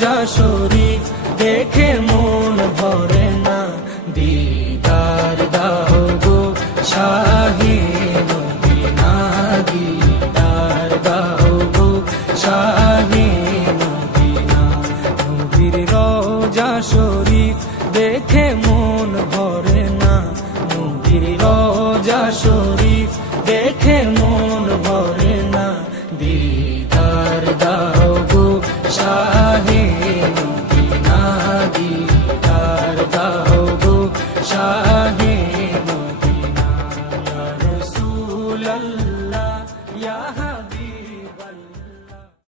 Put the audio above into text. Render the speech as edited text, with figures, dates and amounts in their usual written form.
রোজা শরীফ দেখে মন ভরে না, দিদার দাও গো শাহে মদিনা, দিদার দাও গো শাহে মদিনা। নবীর রোজা শরীফ দেখে মন ভরে না, নবীর রোজা শরীফ দেখে মন ভরে না, দিদার দাও গো শাহে মদিনা, দিদার দাও গো শাহে